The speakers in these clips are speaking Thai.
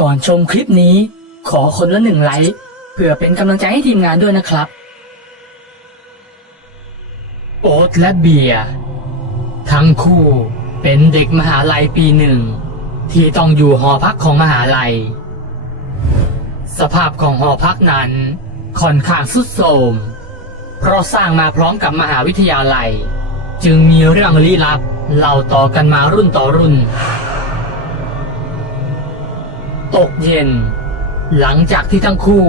ก่อนชมคลิปนี้ ขอคนละหนึ่งไลค์เพื่อเป็นกำลังใจให้ทีมงานด้วยนะครับ โอ๊ตและเบียร์ทั้งคู่เป็นเด็กมหาลัยปีหนึ่ง ที่ต้องอยู่หอพักของมหาลัย สภาพของหอพักนั้นค่อนข้างสุดโทรมเพราะสร้างมาพร้อมกับมหาวิทยาลัย จึงมีเรื่องลี้ลับเล่าต่อกันมารุ่นต่อรุ่น ตกเย็น หลังจากที่ทั้งคู่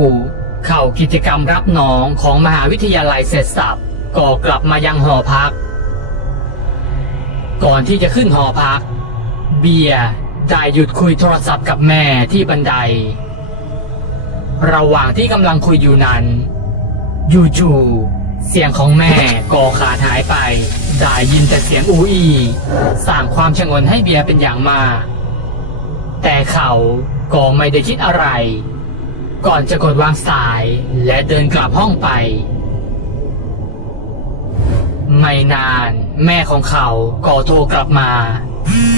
เข้ากิจกรรมรับน้องของมหาวิทยาลัยเสร็จสับก็กลับมายังหอพัก ก่อนที่จะขึ้นหอพัก เบียร์ได้หยุดคุยโทรศัพท์กับแม่ที่บันได ระหว่างที่กำลังคุยอยู่นั้นอยู่ๆเสียงของแม่ก็ขาดหายไปได้ยินแต่เสียงอูอีสร้างความชงนให้เบียร์เป็นอย่างมาก แต่เขา ก็ไม่ได้คิดอะไร ก่อนจะกดวางสายและเดินกลับห้องไป ไม่นานแม่ของเขาก็โทรกลับมา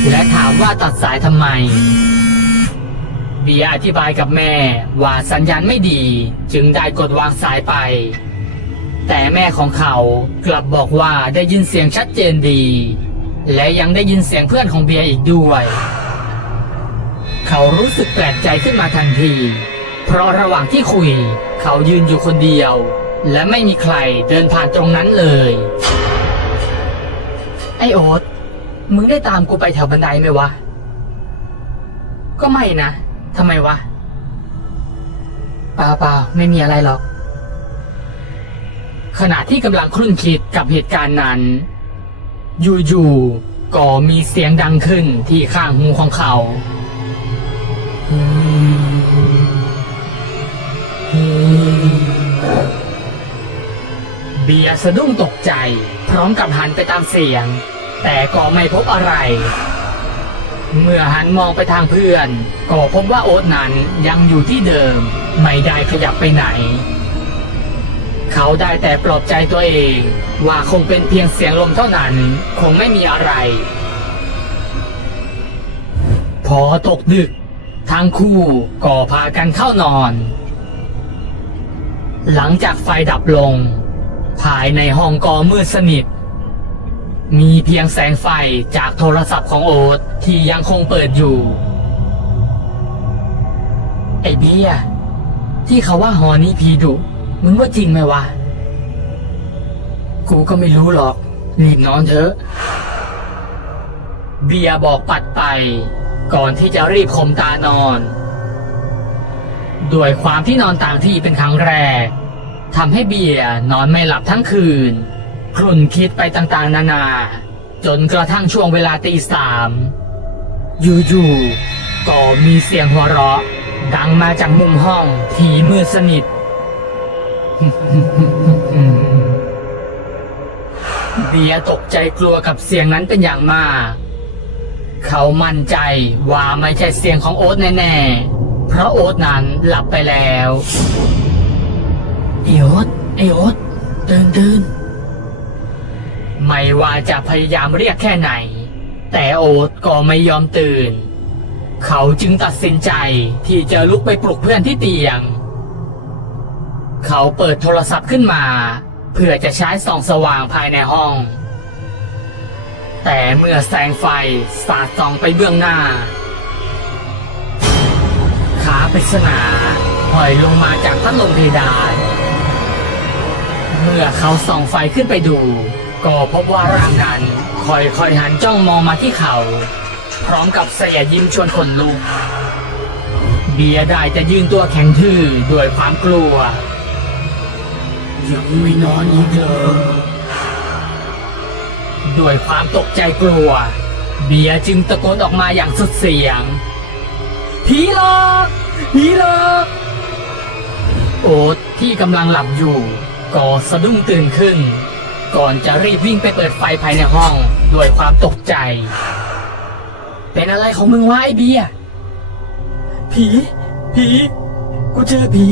และถามว่าตัดสายทำไม เบียอธิบายกับแม่ว่าสัญญาณไม่ดีจึงได้กดวางสายไป แต่แม่ของเขากลับบอกว่าได้ยินเสียงชัดเจนดี และยังได้ยินเสียงเพื่อนของเบียร์อีกด้วย เขารู้สึกแปลกใจขึ้นมาทันที เพราะระหว่างที่คุย เขายืนอยู่คนเดียว และไม่มีใครเดินผ่านตรงนั้นเลย ไอโอ๊ตมึงได้ตามกูไปแถวบันไดไหมวะ ก็ไม่นะทำไมวะเปล่าเปล่าไม่มีอะไรหรอก ขณะที่กำลังครุ่นคิดกับเหตุการณ์นั้น อยู่ๆก็มีเสียงดังขึ้นที่ข้างหูของเขา เบียสะดุ้งตกใจ พร้อมกับหันไปตามเสียง แต่ก็ไม่พบอะไร เมื่อหันมองไปทางเพื่อน ก็พบว่าโอ๊ตนั้นยังอยู่ที่เดิม ไม่ได้ขยับไปไหน เขาได้แต่ปลอบใจตัวเอง ว่าคงเป็นเพียงเสียงลมเท่านั้น คงไม่มีอะไร พอตกดึก ทั้งคู่ก็พากันเข้านอน หลังจากไฟดับลง ภายในห้องก็มืดสนิท มีเพียงแสงไฟจากโทรศัพท์ของโอ๊ตที่ยังคงเปิดอยู่ ไอเบียที่เขาว่าหอนี้ผีดุมึงว่าจริงไหมวะ กูก็ไม่รู้หรอก รีบนอนเถอะ เบียบอกปัดไป ก่อนที่จะรีบคมตานอนด้วยความที่นอนต่างที่เป็นครั้งแรกทำให้เบียร์นอนไม่หลับทั้งคืนครุ่นคิดไปต่างๆ นานา จนกระทั่งช่วงเวลาตีสามอยู่ๆก็มีเสียงหัวเราะ ดังมาจากมุมห้องที่มืดสนิท เบียร์ตกใจกลัวกับเสียงนั้นเป็นอย่างมาก เขามั่นใจว่าไม่ใช่เสียงของโอ๊ตแน่ๆ เพราะโอ๊ตนั้นหลับไปแล้วไอโอ๊ตไอโอ๊ตตื่นตื่นไม่ว่าจะพยายามเรียกแค่ไหน แต่โอ๊ตก็ไม่ยอมตื่น เขาจึงตัดสินใจที่จะลุกไปปลุกเพื่อนที่เตียง เขาเปิดโทรศัพท์ขึ้นมา เพื่อจะใช้ส่องสว่างภายในห้อง แต่เมื่อแสงไฟสาดส่องไปเบื้องหน้า ขาปริศนาห้อยลงมาจากพัดลมเพดาน เมื่อเขาส่องไฟขึ้นไปดู ก็พบว่าร่างนั้นค่อยๆหันจ้องมองมาที่เขา พร้อมกับเสียยิ้มชวนขนลุก เบียได้จะยืนตัวแข็งทื่อด้วยความกลัว ยังไม่นอนอีกเหรอ ด้วยความตกใจกลัว เบียจึงตะโกนออกมาอย่างสุดเสียงผีหลอกผีหลอกโอ๊ตที่กำลังหลับอยู่ก็สะดุ้งตื่นขึ้น ก่อนจะรีบวิ่งไปเปิดไฟภายในห้องด้วยความตกใจ เป็นอะไรของมึงวะไอเบียผี ผี กูเจอผี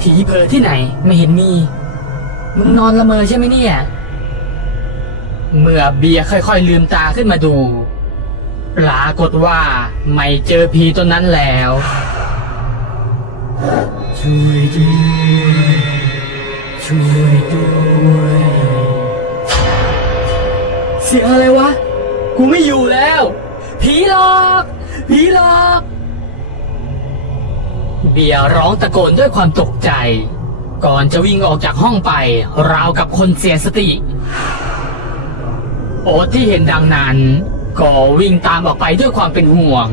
ผีเผลอที่ไหนไม่เห็นมี มึงนอนละเมอใช่ไหมเนี่ย เมื่อเบียร์ค่อยๆลืมตาขึ้นมาดู ปรากฏว่าไม่เจอผีตัวนั้นแล้วช่วยด้วยช่วยด้วย เสียงอะไรวะ กูไม่อยู่แล้ว ผีหลอกผีหลอกเบียร์ร้องตะโกนด้วยความตกใจ ก่อนจะวิ่งออกจากห้องไป ราวกับคนเสียสติ โอ๊ตที่เห็นดังนั้น ก็วิ่งตามออกไปด้วยความเป็นห่วง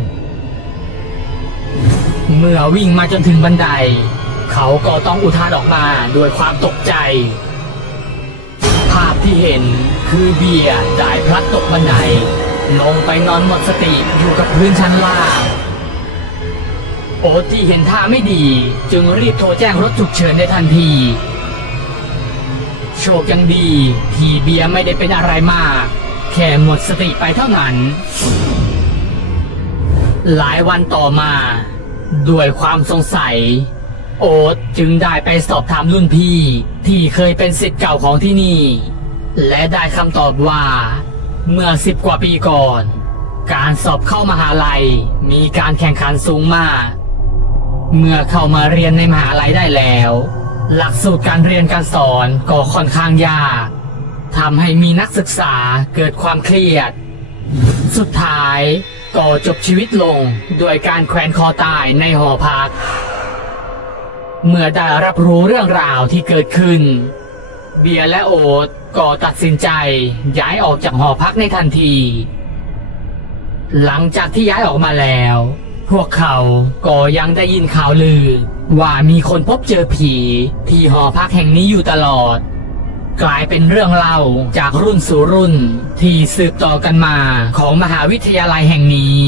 เมื่อวิ่งมาจนถึงบันได เขาก็ต้องอุทานออกมาด้วยความตกใจ ภาพที่เห็นคือเบียร์ได้พลัดตกบันได ลงไปนอนหมดสติอยู่กับพื้นชั้นล่างโอ๊ตที่เห็นท่าไม่ดี จึงรีบโทรแจ้งรถฉุกเฉินในทันที คยังดีที่เบียร์ไม่ได้เป็นอะไรมาก แค่หมดสติไปเท่านั้น หลายวันต่อมา ด้วยความสงสัย โอ๊ตจึงได้ไปสอบถามรุ่นพี่ที่เคยเป็นศิษย์เก่าของที่นี่ และได้คำตอบว่า เมื่อสิบกว่าปีก่อน การสอบเข้ามหาลัยมีการแข่งขันสูงมาก เมื่อเข้ามาเรียนในมหาลัยได้แล้ว หลักสูตรการเรียนการสอนก็ค่อนข้างยากทำให้มีนักศึกษาเกิดความเครียด สุดท้ายก็จบชีวิตลงด้วยการแขวนคอตายในหอพัก เมื่อได้รับรู้เรื่องราวที่เกิดขึ้น เบียร์และโอ๊ตก็ตัดสินใจย้ายออกจากหอพักในทันที หลังจากที่ย้ายออกมาแล้ว พวกเขาก็ยังได้ยินข่าวลือ ว่ามีคนพบเจอผีที่หอพักแห่งนี้อยู่ตลอด กลายเป็นเรื่องเล่าจากรุ่นสู่รุ่นที่สืบต่อกันมาของมหาวิทยาลัยแห่งนี้